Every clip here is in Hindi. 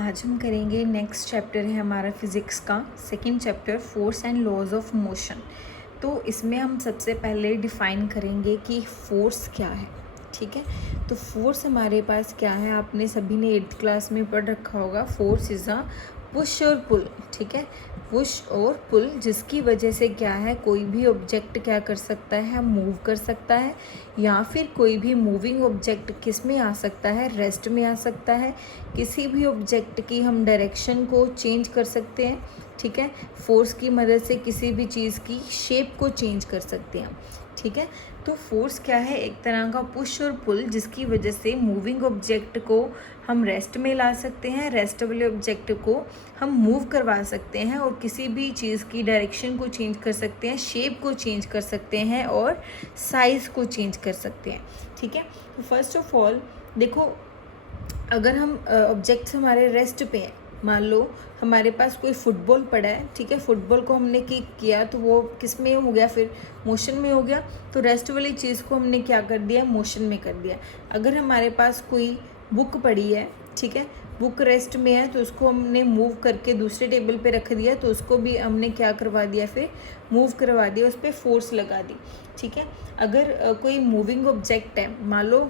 आज हम करेंगे नेक्स्ट चैप्टर है हमारा फिज़िक्स का second chapter force and laws of motion. तो इसमें हम सबसे पहले डिफ़ाइन करेंगे कि फ़ोर्स क्या है। ठीक है, तो फोर्स हमारे पास क्या है, आपने सभी ने 8th क्लास में पढ़ रखा होगा। फोर्स इज़ अ पुश और पुल। ठीक है, पुश और पुल, जिसकी वजह से क्या है, कोई भी ऑब्जेक्ट क्या कर सकता है, मूव कर सकता है, या फिर कोई भी मूविंग ऑब्जेक्ट किस में आ सकता है, रेस्ट में आ सकता है। किसी भी ऑब्जेक्ट की हम डायरेक्शन को चेंज कर सकते हैं। ठीक है, फोर्स की मदद से किसी भी चीज़ की शेप को चेंज कर सकते हैं। ठीक है, तो फोर्स क्या है, एक तरह का पुश और पुल, जिसकी वजह से मूविंग ऑब्जेक्ट को हम रेस्ट में ला सकते हैं, रेस्ट वाले ऑब्जेक्ट को हम मूव करवा सकते हैं, और किसी भी चीज़ की डायरेक्शन को चेंज कर सकते हैं, शेप को चेंज कर सकते हैं, और साइज़ को चेंज कर सकते हैं। ठीक है, तो फर्स्ट ऑफ ऑल देखो, अगर हम ऑब्जेक्ट्स हमारे रेस्ट पे हैं, मान लो हमारे पास कोई फुटबॉल पड़ा है। ठीक है, फुटबॉल को हमने किक किया तो वो किस में हो गया, फिर मोशन में हो गया। तो रेस्ट वाली चीज़ को हमने क्या कर दिया, मोशन में कर दिया। अगर हमारे पास कोई बुक पड़ी है, ठीक है, बुक रेस्ट में है, तो उसको हमने मूव करके दूसरे टेबल पे रख दिया, तो उसको भी हमने क्या करवा दिया, फिर मूव करवा दिया, उस पर फोर्स लगा दी। ठीक है, अगर कोई मूविंग ऑब्जेक्ट है, मान लो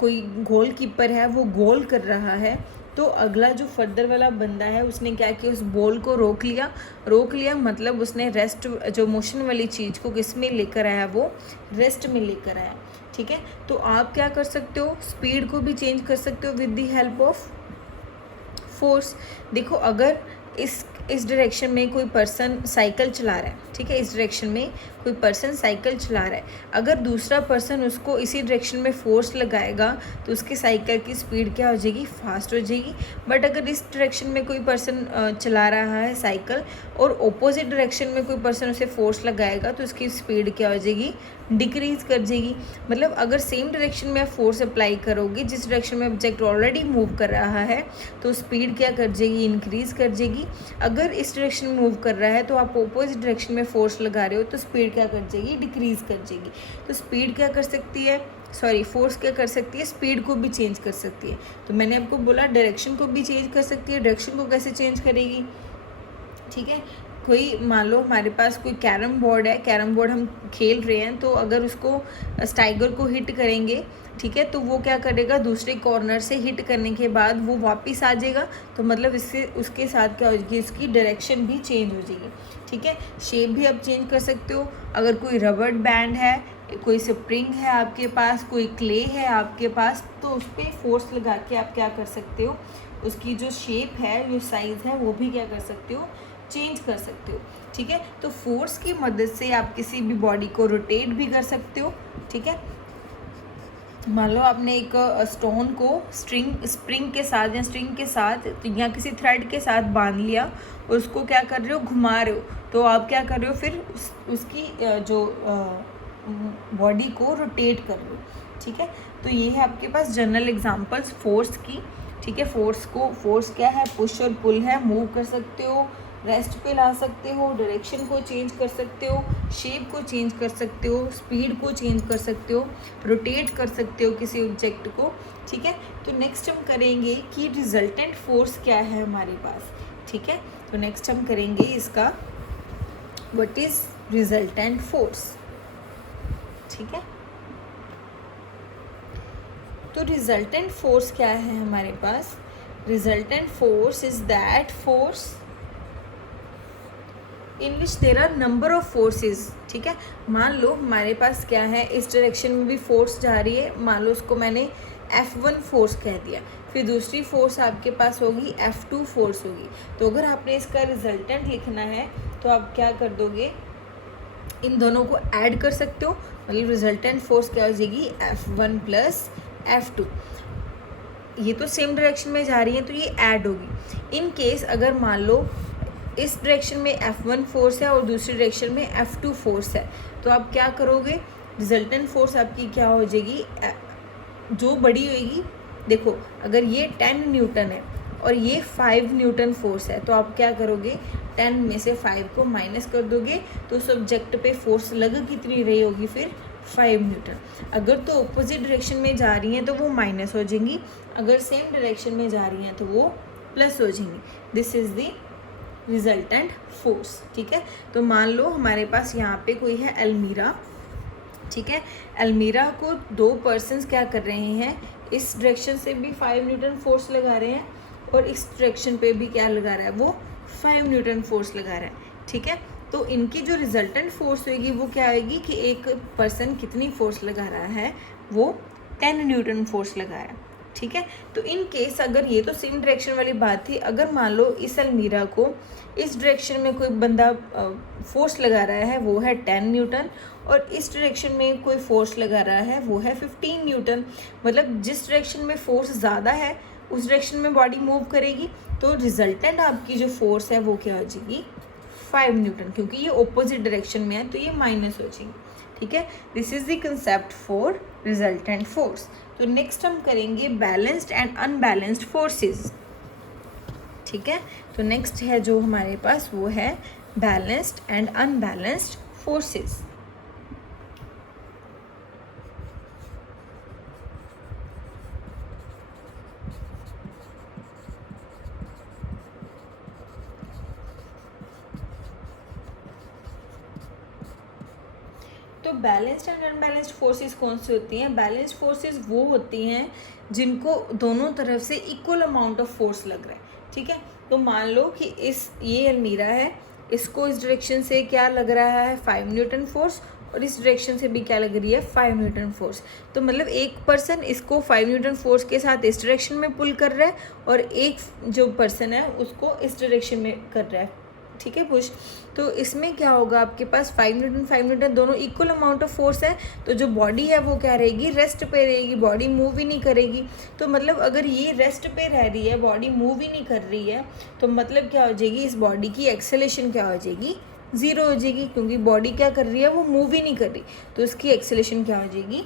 कोई गोल कीपर है, वो गोल कर रहा है, तो अगला जो फर्दर वाला बंदा है उसने क्या किया, उस बॉल को रोक लिया, मतलब उसने रेस्ट, जो मोशन वाली चीज़ को किस में लेकर आया, वो रेस्ट में लेकर आया। ठीक है, तो आप क्या कर सकते हो, स्पीड को भी चेंज कर सकते हो with the help of force. देखो, अगर इस डायरेक्शन में कोई पर्सन साइकिल चला रहा है, ठीक है, इस डायरेक्शन में कोई पर्सन साइकिल चला रहा है, अगर दूसरा पर्सन उसको इसी डायरेक्शन में फोर्स लगाएगा तो उसकी साइकिल की स्पीड क्या हो जाएगी, फास्ट हो जाएगी। बट अगर इस डायरेक्शन में कोई पर्सन चला रहा है साइकिल, और ऑपोजिट डायरेक्शन में कोई पर्सन उसे फोर्स लगाएगा, तो उसकी स्पीड क्या हो जाएगी, डिक्रीज़ कर जाएगी। मतलब अगर सेम डायरेक्शन में आप फोर्स अप्लाई करोगे, जिस डायरेक्शन में ऑब्जेक्ट ऑलरेडी मूव कर रहा है, तो स्पीड क्या कर जाएगी, इंक्रीज़ कर जाएगी। अगर इस डायरेक्शन में मूव कर रहा है, तो आप ऑपोजिट डायरेक्शन में फोर्स लगा रहे हो, तो स्पीड क्या कर जाएगी, डिक्रीज़ कर जाएगी। तो स्पीड क्या कर सकती है, फोर्स क्या कर सकती है, स्पीड को भी चेंज कर सकती है। तो मैंने आपको बोला डायरेक्शन को भी चेंज कर सकती है। डायरेक्शन को कैसे चेंज करेगी, ठीक है, कोई मान लो हमारे पास कोई कैरम बोर्ड है, कैरम बोर्ड हम खेल रहे हैं, तो अगर उसको स्टाइगर को हिट करेंगे, ठीक है, तो वो क्या करेगा, दूसरे कॉर्नर से हिट करने के बाद वो वापस आ जाएगा। तो मतलब इससे उसके साथ क्या हो जाएगी, उसकी डायरेक्शन भी चेंज हो जाएगी। ठीक है, शेप भी आप चेंज कर सकते हो। अगर कोई रबड़ बैंड है, कोई स्प्रिंग है आपके पास, कोई क्ले है आपके पास, तो उस पर फोर्स लगा के आप क्या कर सकते हो, उसकी जो शेप है, जो साइज़ है, वो भी क्या कर सकते हो, चेंज कर सकते हो। ठीक है, तो फोर्स की मदद से आप किसी भी बॉडी को रोटेट भी कर सकते हो। ठीक है, मान लो आपने एक स्टोन को स्प्रिंग के साथ या स्ट्रिंग के साथ या किसी थ्रेड के साथ बांध लिया, और उसको क्या कर रहे हो, घुमा रहे हो, तो आप क्या कर रहे हो, फिर उसकी जो बॉडी को रोटेट कर रहे हो। ठीक है, तो ये है आपके पास जनरल एग्जांपल्स फोर्स की। ठीक है, फोर्स क्या है, पुश और पुल है, मूव कर सकते हो, रेस्ट पे ला सकते हो, डायरेक्शन को चेंज कर सकते हो, शेप को चेंज कर सकते हो, स्पीड को चेंज कर सकते हो, रोटेट कर सकते हो किसी ऑब्जेक्ट को। ठीक है, तो नेक्स्ट हम करेंगे कि रिजल्टेंट फोर्स क्या है हमारे पास। ठीक है, तो नेक्स्ट हम करेंगे इसका व्हाट इज रिजल्टेंट फोर्स। ठीक है, तो रिजल्टेंट फोर्स क्या है हमारे पास, resultant force is that force in which there are number of forces. ठीक है, मान लो हमारे पास क्या है, इस डायरेक्शन में भी फोर्स जा रही है, मान लो उसको मैंने F1 फोर्स कह दिया, फिर दूसरी फोर्स आपके पास होगी F2 फोर्स होगी। तो अगर आपने इसका रिजल्टेंट लिखना है, तो आप क्या कर दोगे, इन दोनों को ऐड कर सकते हो, मतलब रिजल्टेंट फोर्स क्या हो जाएगी, F1 प्लस F2। ये तो सेम डायरेक्शन में जा रही है, तो ये ऐड होगी। इन केस अगर मान लो इस डायरेक्शन में F1 फोर्स है और दूसरी डायरेक्शन में F2 फोर्स है, तो आप क्या करोगे, रिजल्टेंट फोर्स आपकी क्या हो जाएगी, जो बड़ी होगी। देखो, अगर ये 10 न्यूटन है और ये 5 न्यूटन फोर्स है, तो आप क्या करोगे, 10 में से 5 को माइनस कर दोगे, तो उस ऑब्जेक्ट पे फोर्स लग कितनी रही होगी, फिर 5 न्यूटन। अगर तो ऑपोजिट डायरेक्शन में जा रही हैं तो वो माइनस हो जाएंगी, अगर सेम डायरेक्शन में जा रही हैं तो वो प्लस हो जाएंगी। This is the resultant force. ठीक है, तो मान लो हमारे पास यहाँ पे कोई है अलमीरा। ठीक है, अलमीरा को दो पर्सन्स क्या कर रहे हैं, इस डायरेक्शन से भी 5 न्यूटन फोर्स लगा रहे हैं और इस डायरेक्शन पे भी क्या लगा रहा है, वो 5 न्यूटन फोर्स लगा रहा है। ठीक है, तो इनकी जो रिजल्टेंट फोर्स होगी वो क्या आएगी कि एक पर्सन कितनी फोर्स लगा रहा है, वो 10 न्यूटन फोर्स लगा रहा है। ठीक है, तो इन केस अगर ये तो सेम डायरेक्शन वाली बात थी, अगर मान लो इस अलमीरा को इस डायरेक्शन में कोई बंदा फोर्स लगा रहा है वो है 10 न्यूटन और इस डायरेक्शन में कोई फोर्स लगा रहा है वो है 15 न्यूटन, मतलब जिस डायरेक्शन में फोर्स ज़्यादा है उस डायरेक्शन में बॉडी मूव करेगी, तो रिजल्टेंट आपकी जो फोर्स है वो क्या हो जाएगी, 5 न्यूटन, क्योंकि ये ऑपोजिट डायरेक्शन में है तो ये माइनस हो जाएगी। ठीक है, this is the concept for resultant force. तो नेक्स्ट हम करेंगे बैलेंस्ड एंड अनबैलेंस्ड फोर्सेस। ठीक है, तो नेक्स्ट है जो हमारे पास वो है बैलेंस्ड एंड अनबैलेंस्ड फोर्सेस। तो बैलेंस्ड एंड अनबैलेंस्ड फोर्सेस कौन सी होती हैं? बैलेंस्ड फोर्सेस वो होती हैं जिनको दोनों तरफ से इक्वल अमाउंट ऑफ फोर्स लग रहा है। ठीक है, तो मान लो कि ये अलमीरा है, इसको इस डायरेक्शन से क्या लग रहा है, 5 न्यूटन फोर्स और इस डायरेक्शन से भी क्या लग रही है, 5 न्यूटन फोर्स। तो मतलब एक पर्सन इसको 5 न्यूटन फोर्स के साथ इस डायरेक्शन में पुल कर रहा है और एक जो पर्सन है उसको इस डायरेक्शन में कर रहा है। ठीक है, पुश। तो इसमें क्या होगा, आपके पास 5 न्यूटन दोनों इक्वल अमाउंट ऑफ फोर्स है, तो जो बॉडी है वो क्या रहेगी, रेस्ट पे रहेगी, बॉडी मूव ही नहीं करेगी। तो मतलब अगर ये रेस्ट पे रह रही है, बॉडी मूव ही नहीं कर रही है, तो मतलब क्या हो जाएगी, इस बॉडी की एक्सेलेरेशन क्या हो जाएगी, 0 हो जाएगी, क्योंकि बॉडी क्या कर रही है, वो मूव ही नहीं कर रही, तो इसकी एक्सेलेरेशन क्या हो जाएगी,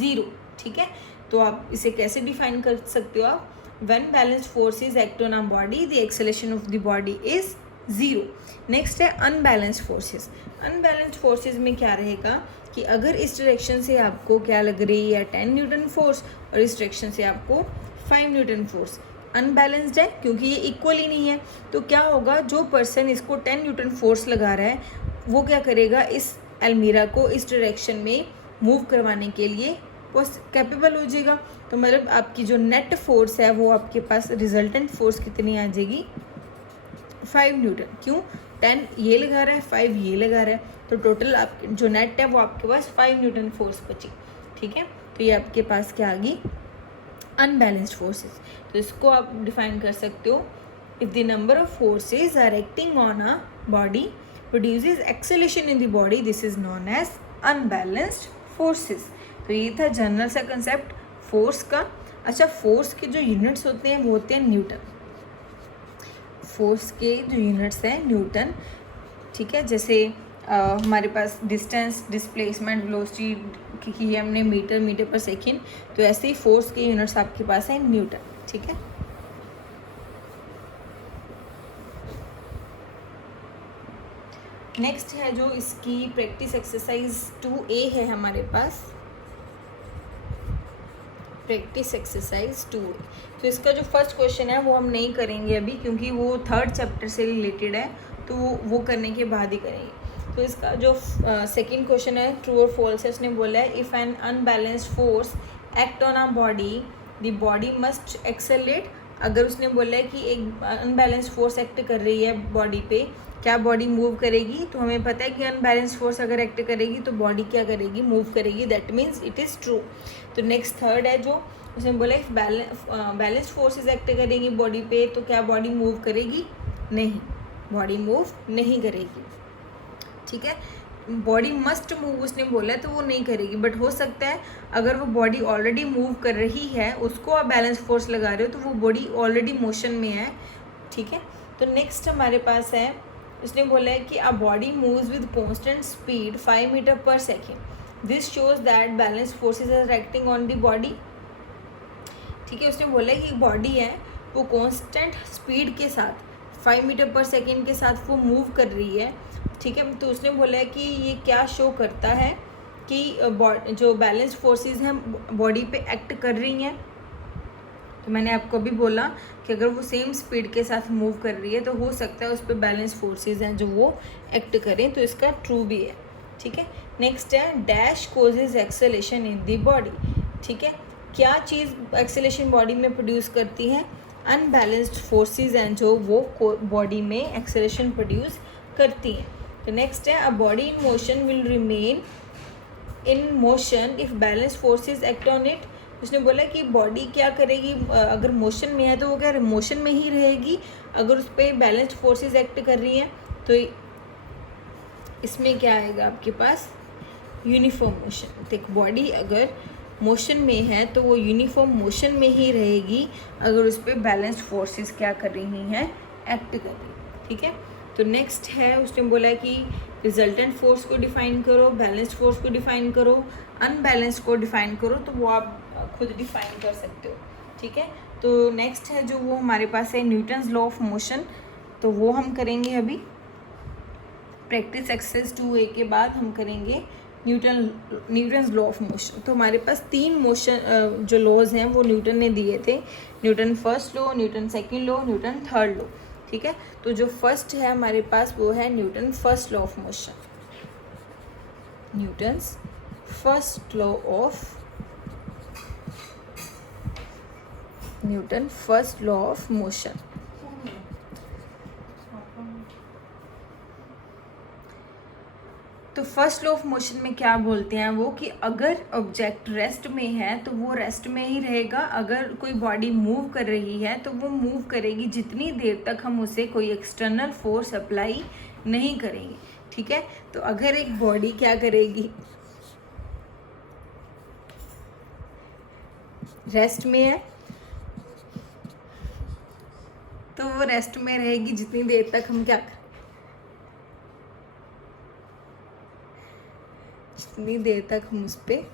0। ठीक है, तो आप इसे कैसे डिफाइन कर सकते हो आप, when balanced forces act on a body the acceleration of the body is 0। Next है अनबैलेंस्ड फोर्सेस। अनबैलेंस्ड फोर्सेस में क्या रहेगा कि अगर इस डायरेक्शन से आपको क्या लग रही है, 10 न्यूटन फोर्स और इस डायरेक्शन से आपको 5 न्यूटन फोर्स, अनबैलेंस्ड है क्योंकि ये इक्वल ही नहीं है। तो क्या होगा, जो पर्सन इसको 10 न्यूटन फोर्स लगा रहा है वो क्या करेगा, इस अलमीरा को इस डायरेक्शन में मूव करवाने के लिए वो कैपेबल हो जाएगा। तो मतलब आपकी जो नेट फोर्स है वो आपके पास रिजल्टेंट फोर्स कितनी आ जाएगी, 5 न्यूटन। क्यों, 10 ये लगा रहा है, 5 ये लगा रहा है, तो टोटल आप जो नेट है वो आपके पास 5 न्यूटन फोर्स बची। ठीक है, तो ये आपके पास क्या आ गई, अनबैलेंस्ड फोर्सेस। तो इसको आप डिफाइन कर सकते हो, if the number of forces are acting on a body produces acceleration in the body, this is known as unbalanced forces. तो ये था जनरल सा कंसेप्ट फोर्स का। अच्छा, फोर्स के जो यूनिट्स होते हैं वो होते हैं न्यूटन। फोर्स के जो यूनिट्स हैं न्यूटन। ठीक है, जैसे हमारे पास डिस्टेंस, डिस्प्लेसमेंट, वेलोसिटी की हमने मीटर पर सेकेंड, तो ऐसे ही फोर्स के यूनिट्स आपके पास हैं न्यूटन। ठीक है, नेक्स्ट है जो इसकी प्रैक्टिस एक्सरसाइज 2A है हमारे पास, प्रैक्टिस एक्सरसाइज 2A। तो इसका जो फर्स्ट क्वेश्चन है वो हम नहीं करेंगे अभी, क्योंकि वो 3rd चैप्टर से रिलेटेड है, तो वो करने के बाद ही करेंगे। तो इसका जो सेकंड क्वेश्चन है, ट्रू और फॉल्स है, उसने बोला है if N unbalanced force act on a body the body must accelerate. अगर उसने बोला है कि एक अनबैलेंस्ड फोर्स एक्ट कर रही है बॉडी पे, क्या बॉडी मूव करेगी? तो हमें पता है कि अनबैलेंस फोर्स अगर एक्ट करेगी तो बॉडी क्या करेगी, मूव करेगी, that means it is true. तो नेक्स्ट थर्ड है जो उसने बोला इफ बैलेंस्ड फोर्सेस एक्ट करेगी बॉडी पे तो क्या बॉडी मूव करेगी? नहीं, बॉडी मूव नहीं करेगी। ठीक है, बॉडी मस्ट मूव उसने बोला है तो वो नहीं करेगी, बट हो सकता है अगर वो बॉडी ऑलरेडी मूव कर रही है, उसको आप बैलेंस फोर्स लगा रहे हो तो वो बॉडी ऑलरेडी मोशन में है। ठीक है, तो नेक्स्ट हमारे पास है, उसने बोला है कि a body moves with constant speed 5 metre per second, this shows that balance forces are acting on the body. ठीक है, उसने बोला है कि बॉडी है वो कांस्टेंट स्पीड के साथ 5 मीटर पर सेकेंड के साथ वो मूव कर रही है। ठीक है, तो उसने बोला है कि ये क्या शो करता है कि जो बैलेंस फोर्सेस हैं बॉडी पे एक्ट कर रही हैं। तो मैंने आपको अभी बोला कि अगर वो सेम स्पीड के साथ मूव कर रही है तो हो सकता है उस पर बैलेंस फोर्सेस हैं जो वो एक्ट करें, तो इसका ट्रू भी है। ठीक है, नेक्स्ट है dash causes acceleration in the body. ठीक है, क्या चीज़ एक्सेलेशन बॉडी में प्रोड्यूस करती है? अनबैलेंस्ड फोर्सेस हैं जो वो बॉडी में एक्सेलेशन प्रोड्यूस करती हैं। तो नेक्स्ट है a body in motion will remain in motion if balance forces act on it. उसने बोला कि बॉडी क्या करेगी, अगर मोशन में है तो वो क्या मोशन में ही रहेगी अगर उस पर बैलेंस्ड फोर्सेस एक्ट कर रही हैं। तो इसमें क्या आएगा आपके पास? Uniform motion. तो बॉडी अगर मोशन में है तो वो यूनिफॉर्म मोशन में ही रहेगी अगर उस पर बैलेंस्ड फोर्सेस क्या कर रही हैं, एक्ट कर रही। ठीक है, तो नेक्स्ट है उसने बोला कि रिजल्टेंट फोर्स को डिफाइन करो, बैलेंस्ड फोर्स को डिफाइन करो, अनबैलेंस्ड को डिफाइन करो। तो वो आप खुद डिफाइन कर सकते हो। ठीक है, तो नेक्स्ट है जो वो हमारे पास है न्यूटन्स लॉ ऑफ मोशन। तो वो हम करेंगे अभी प्रैक्टिस एक्सरसाइज 2A के बाद हम करेंगे न्यूटन्स लॉ ऑफ मोशन। तो हमारे पास 3 मोशन जो लॉज हैं वो न्यूटन ने दिए थे, Newton first law, Newton second law, Newton third law. ठीक है, तो जो फर्स्ट है हमारे पास वो है Newton first law of motion. Newton's first law of motion. तो फर्स्ट लॉ ऑफ मोशन में क्या बोलते हैं वो कि अगर ऑब्जेक्ट रेस्ट में है तो वो रेस्ट में ही रहेगा, अगर कोई बॉडी मूव कर रही है तो वो मूव करेगी जितनी देर तक हम उसे कोई एक्सटर्नल फोर्स अप्लाई नहीं करेंगे। ठीक है, तो अगर एक बॉडी क्या करेगी, रेस्ट में है तो वो रेस्ट में रहेगी जितनी देर तक हम जितनी देर तक हम उस पर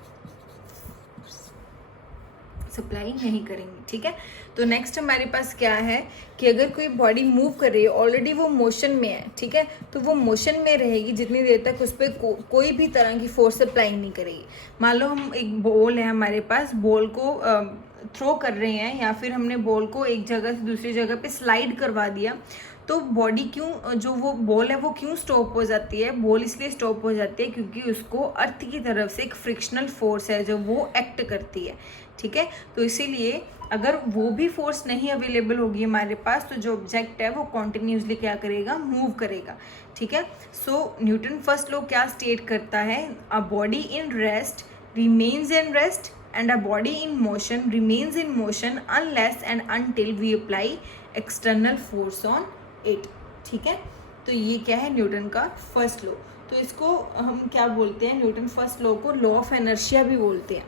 सप्लाई नहीं करेंगे। ठीक है, तो नेक्स्ट हमारे पास क्या है कि अगर कोई बॉडी मूव कर रही है, ऑलरेडी वो मोशन में है, ठीक है, तो वो मोशन में रहेगी जितनी देर तक उस पर कोई भी तरह की फोर्स अप्लाई नहीं करेगी। मान लो हम एक बॉल है हमारे पास, बॉल को थ्रो कर रहे हैं या फिर हमने बॉल को एक जगह से दूसरी जगह पे स्लाइड करवा दिया, तो बॉडी क्यों, जो वो बॉल है वो क्यों स्टॉप हो जाती है? बॉल इसलिए स्टॉप हो जाती है क्योंकि उसको अर्थ की तरफ से एक फ्रिक्शनल फोर्स है जो वो एक्ट करती है। ठीक है, तो इसीलिए अगर वो भी फोर्स नहीं अवेलेबल होगी हमारे पास तो जो ऑब्जेक्ट है वो कॉन्टिन्यूसली क्या करेगा, मूव करेगा। ठीक है, सो न्यूटन फर्स्ट लॉ क्या स्टेट करता है? A body in rest remains in rest and a body in motion remains in motion unless and until we apply external force on it। ठीक है, तो ये क्या है न्यूटन का फर्स्ट लॉ। तो इसको हम क्या बोलते हैं, न्यूटन फर्स्ट लॉ को लॉ ऑफ इनर्शिया भी बोलते हैं,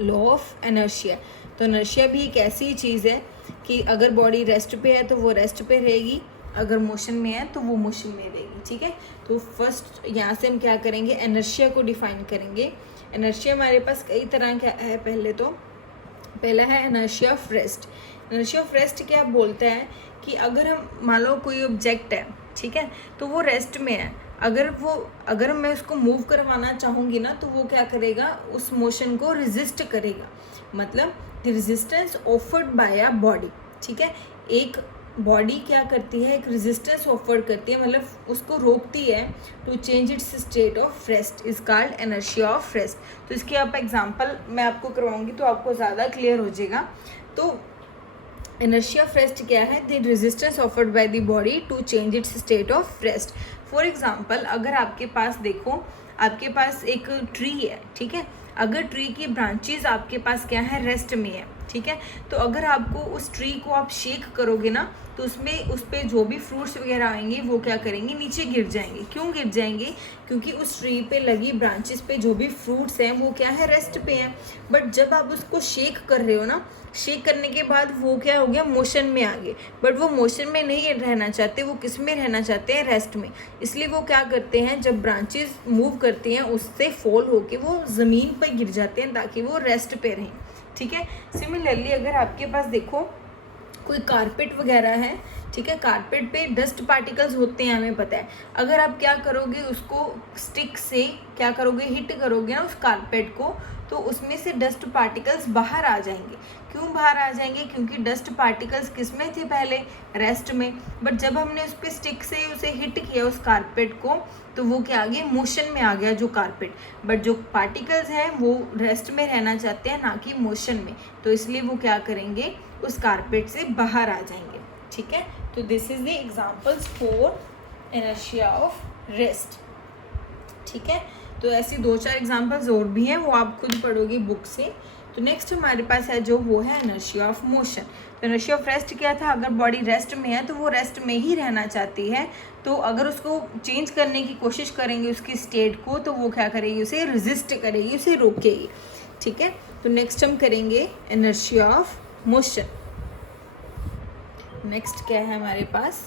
लॉ ऑफ इनर्शिया। तो इनर्शिया भी एक ऐसी चीज़ है कि अगर बॉडी रेस्ट पे है तो वो रेस्ट पे रहेगी, अगर मोशन में है तो वो मोशन में रहेगी। ठीक है, तो फर्स्ट यहाँ से हम क्या करेंगे, इनर्शिया को डिफाइन करेंगे। इनर्शिया हमारे पास कई तरह का है। पहला है inertia of rest. Inertia of rest क्या बोलता है कि अगर हम मान लो कोई ऑब्जेक्ट है, ठीक है, तो वो रेस्ट में है, अगर मैं उसको मूव करवाना चाहूँगी ना तो वो क्या करेगा, उस मोशन को रेजिस्ट करेगा, मतलब the resistance offered by a body. ठीक है, एक बॉडी क्या करती है, एक रेजिस्टेंस ऑफर करती है, मतलब उसको रोकती है to change its state of rest, is called inertia of rest. तो इसके आप एग्जांपल मैं आपको करवाऊंगी तो आपको ज़्यादा क्लियर हो जाएगा। तो इनर्शिया ऑफ रेस्ट क्या है, the resistance offered by the body to change its state of rest. For example अगर आपके पास देखो, आपके पास एक ट्री है, ठीक है, अगर ट्री की ब्रांचेज आपके पास क्या है, रेस्ट में है, ठीक है, तो अगर आपको उस ट्री को आप शेक करोगे ना तो उसमें उस पर जो भी फ्रूट्स वगैरह आएंगे वो क्या करेंगे, नीचे गिर जाएंगे। क्यों गिर जाएंगे? क्योंकि उस ट्री पे लगी ब्रांचेस पे जो भी फ्रूट्स हैं वो क्या है, रेस्ट पे हैं। बट जब आप उसको शेक कर रहे हो ना, शेक करने के बाद वो क्या हो गया, मोशन में आ गए। बट वो मोशन में नहीं रहना चाहते, वो किस में रहना चाहते हैं, रेस्ट में। इसलिए वो क्या करते हैं, जब ब्रांचेस मूव करती हैं उससे फॉल होके वो ज़मीन पर गिर जाते हैं ताकि वो रेस्ट पे रहें। ठीक है, सिमिलरली अगर आपके पास देखो कोई कारपेट वगैरह है, ठीक है, कारपेट पे डस्ट पार्टिकल्स होते हैं, हमें पता है। अगर आप क्या करोगे, उसको स्टिक से क्या करोगे, हिट करोगे ना उस कारपेट को, तो उसमें से डस्ट पार्टिकल्स बाहर आ जाएंगे। क्यों बाहर आ जाएंगे? क्योंकि डस्ट पार्टिकल्स किस में थे पहले? रेस्ट में। बट जब हमने उस पर स्टिक से उसे हिट किया उस कारपेट को, तो वो क्या आ गया? मोशन में आ गया जो कारपेट। बट जो पार्टिकल्स हैं वो रेस्ट में रहना चाहते हैं, ना कि मोशन में, तो इसलिए वो क्या करेंगे? उस कारपेट से बाहर आ जाएंगे। ठीक है, तो this is the examples for inertia of rest. ठीक है, तो ऐसे 2-4 एग्जांपल्स और भी हैं, वो आप खुद पढ़ोगे बुक से। तो नेक्स्ट हमारे पास है जो वो है इनर्शिया ऑफ मोशन। तो इनर्शिया ऑफ रेस्ट क्या था? अगर बॉडी रेस्ट में है तो वो रेस्ट में ही रहना चाहती है, तो अगर उसको चेंज करने की कोशिश करेंगे उसकी स्टेट को, तो वो क्या करेगी? उसे रेजिस्ट करेगी, उसे रोकेगी। ठीक है, तो नेक्स्ट हम करेंगे इनर्शिया ऑफ मोशन। नेक्स्ट क्या है हमारे पास?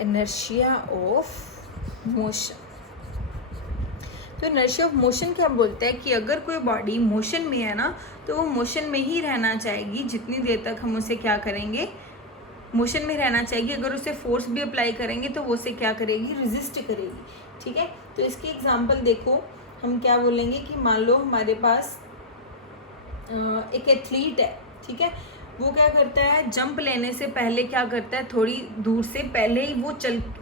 Inertia of motion. तो इनर्शिया ऑफ मोशन क्या बोलता है कि अगर कोई बॉडी मोशन में है ना, तो वो मोशन में ही रहना चाहेगी जितनी देर तक हम उसे क्या करेंगे? मोशन में रहना चाहेगी। अगर उसे फोर्स भी अप्लाई करेंगे तो वो उसे क्या करेगी? रेजिस्ट करेगी। ठीक है, तो इसकी एग्जांपल देखो, हम क्या बोलेंगे कि मान लो हमारे पास एक एथलीट है। ठीक है, वो क्या करता है? जंप लेने से पहले क्या करता है? थोड़ी दूर से पहले ही वो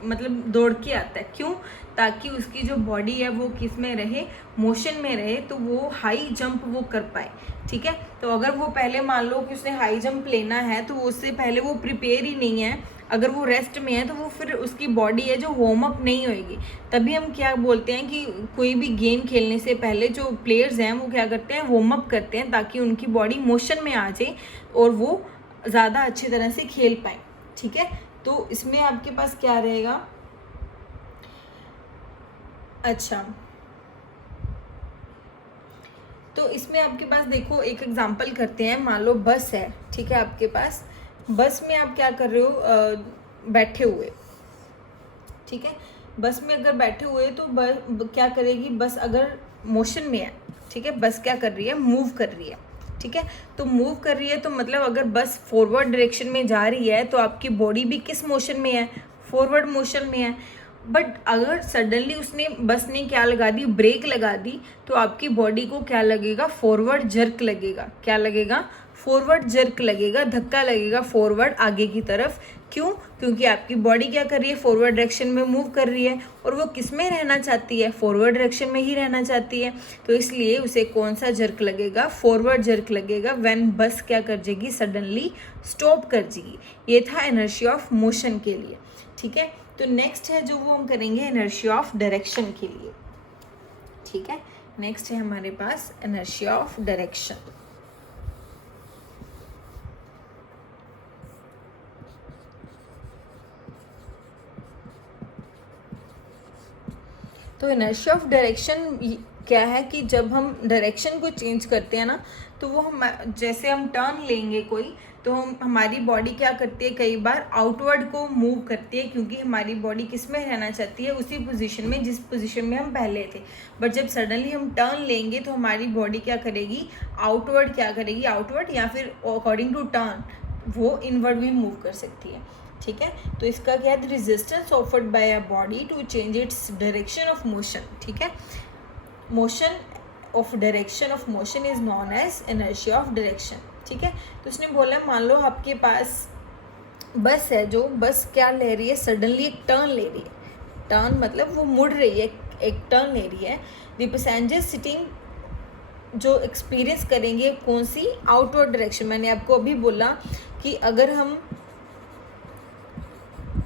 मतलब दौड़ के आता है। क्यों? ताकि उसकी जो बॉडी है वो किस में रहे? मोशन में रहे, तो वो हाई जंप वो कर पाए। ठीक है, तो अगर वो पहले मान लो कि उसने हाई जंप लेना है, तो उससे पहले वो प्रिपेयर ही नहीं है, अगर वो रेस्ट में है, तो वो फिर उसकी बॉडी है जो वार्म अप नहीं होएगी। तभी हम क्या बोलते हैं कि कोई भी गेम खेलने से पहले जो प्लेयर्स हैं वो क्या करते हैं? वार्म अप करते हैं, ताकि उनकी बॉडी मोशन में आ जाए और वो ज़्यादा अच्छी तरह से खेल पाए। ठीक है, तो इसमें आपके पास क्या रहेगा? अच्छा, तो इसमें आपके पास देखो एक एग्जांपल करते हैं। मान लो बस है। ठीक है, आपके पास बस में आप क्या कर रहे हो? बैठे हुए। ठीक है, बस में अगर बैठे हुए तो क्या करेगी? बस अगर मोशन में है, ठीक है, बस क्या कर रही है? मूव कर रही है। ठीक है, तो मूव कर रही है तो मतलब अगर बस फॉरवर्ड डायरेक्शन में जा रही है तो आपकी बॉडी भी किस मोशन में है? फॉरवर्ड मोशन में है। बट अगर सडनली बस ने क्या लगा दी? ब्रेक लगा दी, तो आपकी बॉडी को क्या लगेगा? फॉरवर्ड जर्क लगेगा। क्या लगेगा? फॉरवर्ड जर्क लगेगा, धक्का लगेगा फॉरवर्ड आगे की तरफ। क्यों? क्योंकि आपकी बॉडी क्या कर रही है? फॉरवर्ड डायरेक्शन में मूव कर रही है, और वो किस में रहना चाहती है? फॉरवर्ड डायरेक्शन में ही रहना चाहती है। तो इसलिए उसे कौन सा जर्क लगेगा? फॉरवर्ड जर्क लगेगा व्हेन बस क्या कर जाएगी? सडनली स्टॉप कर जाएगी। ये था इनर्शिया ऑफ मोशन के लिए। ठीक है, तो नेक्स्ट है जो वो हम करेंगे इनर्शिया ऑफ डायरेक्शन के लिए। ठीक है, नेक्स्ट है हमारे पास इनर्शिया ऑफ डायरेक्शन। तो इनर्शिया ऑफ डायरेक्शन क्या है कि जब हम डायरेक्शन को चेंज करते हैं ना, तो वो हम जैसे हम टर्न लेंगे कोई, तो हमारी बॉडी क्या करती है? कई बार आउटवर्ड को मूव करती है, क्योंकि हमारी बॉडी किस में रहना चाहती है? उसी पोजीशन में जिस पोजीशन में हम पहले थे। बट जब सडनली हम टर्न लेंगे तो हमारी बॉडी क्या करेगी? आउटवर्ड क्या करेगी? आउटवर्ड, या फिर अकॉर्डिंग टू टर्न वो इनवर्ड भी मूव कर सकती है। ठीक है, तो इसका क्या है? Resistance offered by a body to change its direction of motion. ठीक है, motion of direction of motion is known as inertia of direction. ठीक है, तो उसने बोला मान लो आपके पास बस है, जो बस क्या ले रही है? सडनली एक टर्न ले रही है। टर्न मतलब वो मुड़ रही है, एक टर्न ले रही है। द पैसेंजर सिटिंग जो एक्सपीरियंस करेंगे कौन सी? Outward direction. मैंने आपको अभी बोला कि अगर हम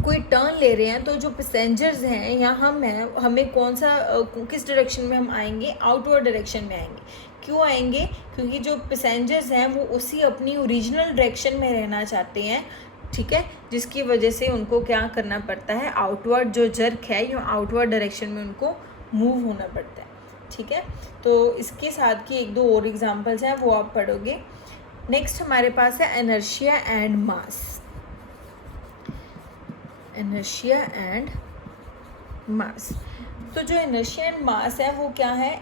कोई टर्न ले रहे हैं तो जो पैसेंजर्स हैं या हम हैं, हमें कौन सा किस डायरेक्शन में हम आएंगे? आउटवर्ड डायरेक्शन में आएंगे। क्यों आएंगे? क्योंकि जो पैसेंजर्स हैं वो उसी अपनी ओरिजिनल डायरेक्शन में रहना चाहते हैं। ठीक है, जिसकी वजह से उनको क्या करना पड़ता है? आउटवर्ड जो जर्क है या आउटवर्ड डायरेक्शन में उनको मूव होना पड़ता है। ठीक है, तो इसके साथ की 1-2 और एग्जांपल्स हैं, वो आप पढ़ोगे। नेक्स्ट हमारे पास है inertia and mass. Inertia and mass. तो जो इनर्शिया एंड मास है वो क्या है?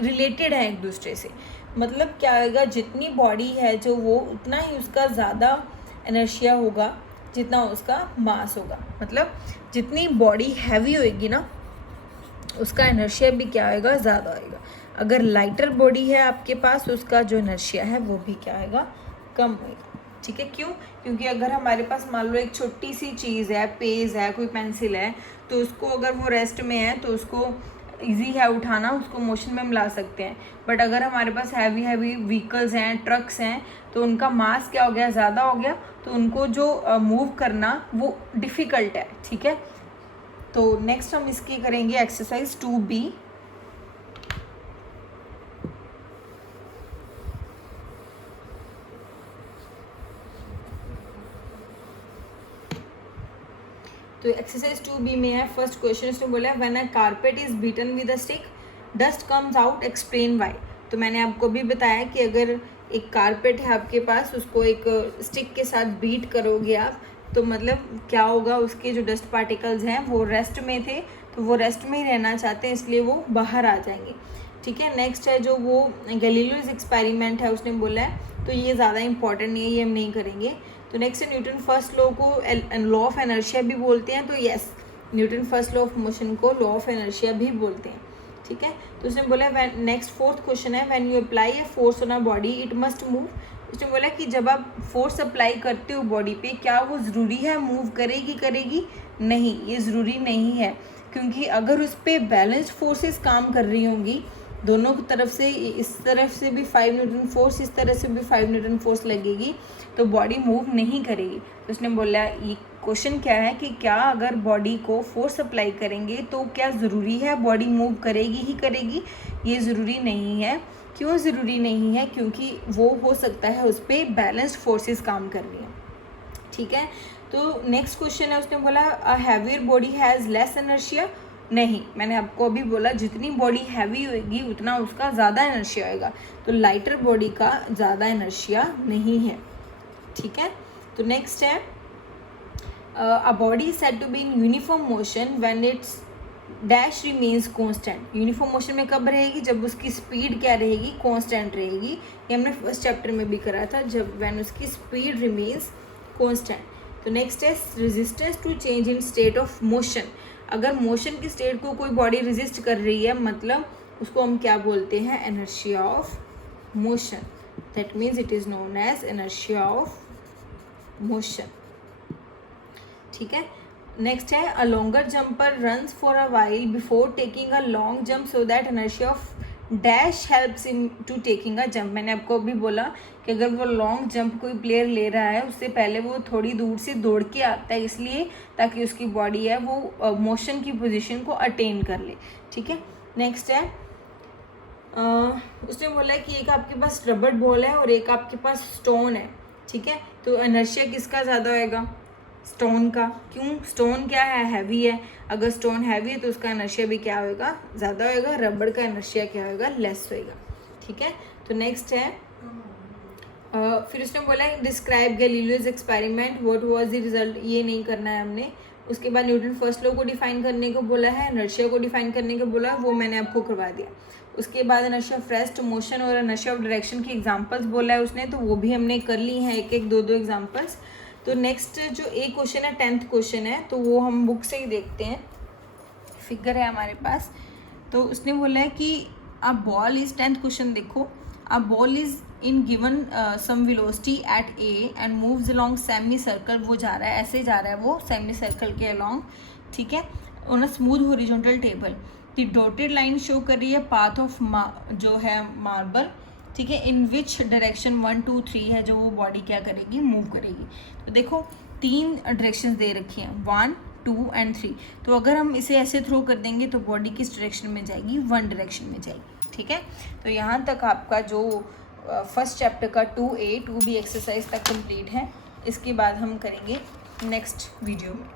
रिलेटेड है एक दूसरे से। मतलब क्या होगा? जितनी बॉडी है जो वो उतना ही उसका ज़्यादा इनर्शिया होगा जितना उसका मास होगा। मतलब जितनी बॉडी हैवी होएगी ना, उसका इनर्शिया भी क्या होएगा, ज़्यादा होएगा। अगर लाइटर बॉडी है आपके पास, उसका जो इनर्शिया है वो भी क्या होएगा, कम होएगा। ठीक है, क्यों? क्योंकि अगर हमारे पास मान लो एक छोटी सी चीज़ है, पेज है, कोई पेंसिल है, तो उसको अगर वो रेस्ट में है तो उसको ईजी है उठाना, उसको मोशन में हम ला सकते हैं। बट अगर हमारे पास हैवी व्हीकल्स हैं, ट्रक्स हैं, तो उनका मास क्या हो गया, ज़्यादा हो गया, तो उनको जो मूव करना वो डिफ़िकल्ट है। ठीक है, तो नेक्स्ट हम इसकी करेंगे एक्सरसाइज 2B। तो एक्सरसाइज 2B में है, फर्स्ट क्वेश्चन इसने बोला है when a carpet is beaten with a stick dust comes out, explain why. तो मैंने आपको भी बताया कि अगर एक कारपेट है आपके पास, उसको एक स्टिक के साथ बीट करोगे आप, तो मतलब क्या होगा, उसके जो डस्ट पार्टिकल्स हैं वो रेस्ट में थे, तो वो रेस्ट में ही रहना चाहते हैं, इसलिए वो बाहर आ जाएंगे। ठीक है, नेक्स्ट है जो वो गैलीलियोस एक्सपेरिमेंट है, उसने बोला है, तो ये ज़्यादा इंपॉर्टेंट नहीं है, ये हम नहीं करेंगे। तो नेक्स्ट है न्यूटन फर्स्ट लॉ को लॉ ऑफ एनर्शिया भी बोलते हैं, तो yes, Newton first law of motion को लॉ ऑफ एनर्शिया भी बोलते हैं। ठीक है, तो उसने बोला नेक्स्ट फोर्थ क्वेश्चन है when you apply a force on a body it must move. उसने बोला कि जब आप फोर्स अप्लाई करते हो बॉडी पे, क्या वो ज़रूरी है मूव करेगी? नहीं, ये ज़रूरी नहीं है, क्योंकि अगर उस पर बैलेंस्ड फोर्सेस काम कर रही होंगी, दोनों तरफ से, इस तरफ से भी 5 न्यूटन फोर्स, इस तरफ से भी 5 न्यूटन फोर्स लगेगी, तो बॉडी मूव नहीं करेगी। तो उसने बोला ये क्वेश्चन क्या है कि क्या अगर बॉडी को फोर्स अप्लाई करेंगे तो क्या ज़रूरी है बॉडी मूव करेगी? ये ज़रूरी नहीं है। क्यों ज़रूरी नहीं है? क्योंकि वो हो सकता है उस पर बैलेंस्ड फोर्सेस काम कर रही हैं। ठीक है, तो नेक्स्ट क्वेश्चन है, उसने बोला a heavier body has less inertia. नहीं, मैंने आपको अभी बोला जितनी बॉडी हैवी होगी उतना उसका ज़्यादा इनर्शिया होएगा, तो लाइटर बॉडी का ज़्यादा इनर्शिया नहीं है। ठीक है, तो नेक्स्ट है a body said to be in uniform motion when its dash remains constant. Uniform motion में कब रहेगी? जब उसकी स्पीड क्या रहेगी, कांस्टेंट रहेगी। ये हमने फर्स्ट चैप्टर में भी करा था, जब व्हेन उसकी स्पीड रिमेन्स कांस्टेंट। तो नेक्स्ट है resistance to change in state of motion. अगर मोशन की स्टेट को कोई बॉडी रेजिस्ट कर रही है, मतलब उसको हम क्या बोलते हैं, inertia of motion. That means it is known as inertia of motion. ठीक है, नेक्स्ट है a longer jumper runs for a while before taking a long jump so that inertia of dash helps in to taking a jump. मैंने आपको अभी बोला कि अगर वो लॉन्ग जंप कोई प्लेयर ले रहा है, उससे पहले वो थोड़ी दूर से दौड़ के आता है, इसलिए ताकि उसकी बॉडी है वो मोशन की पोजीशन को अटेन कर ले। ठीक है, नेक्स्ट है उसने बोला कि एक आपके पास रबड़ बॉल है और एक आपके पास स्टोन है। ठीक है, तो इनर्शिया किसका ज़्यादा होएगा, स्टोन का। क्यों? स्टोन क्या है, हैवी है। अगर स्टोन हैवी है तो उसका इनर्शिया भी क्या होएगा, ज़्यादा होएगा। रबड़ का इनर्शिया क्या होएगा, लेस होएगा। ठीक है, तो नेक्स्ट है फिर उसने बोला describe Galileo's experiment, what was the result. ये नहीं करना है हमने। उसके बाद न्यूटन फर्स्ट लॉ को डिफाइन करने को बोला है, इनर्शिया को डिफाइन करने को बोला, वो मैंने आपको करवा दिया। उसके बाद इनर्शिया ऑफ रेस्ट, मोशन और इनर्शिया ऑफ डायरेक्शन की एग्जांपल्स बोला है उसने, तो वो भी हमने कर ली हैं, एक एक दो एग्जांपल्स। तो नेक्स्ट जो एक क्वेश्चन है 10th क्वेश्चन है, तो वो हम बुक से ही देखते हैं। फिगर है हमारे पास, तो उसने बोला है कि अ बॉल इज 10th क्वेश्चन देखो, a ball is in given some velocity at A and moves along semi circle. वो जा रहा है, ऐसे जा रहा है वो सेमी सर्कल के अलोंग। ठीक है, on a smooth horizontal table. The dotted line show कर रही है पाथ ऑफ जो है मार्बल। ठीक है, इन विच डायरेक्शन 1 2 3 है जो वो बॉडी क्या करेगी, मूव करेगी। तो देखो 3 डायरेक्शंस दे रखी हैं, 1 2 एंड 3। तो अगर हम इसे ऐसे थ्रो कर देंगे तो बॉडी किस डायरेक्शन में जाएगी, 1 डायरेक्शन में जाएगी। ठीक है, तो यहाँ तक आपका जो फर्स्ट चैप्टर का 2A 2B एक्सरसाइज तक कंप्लीट है। इसके बाद हम करेंगे नेक्स्ट वीडियो में।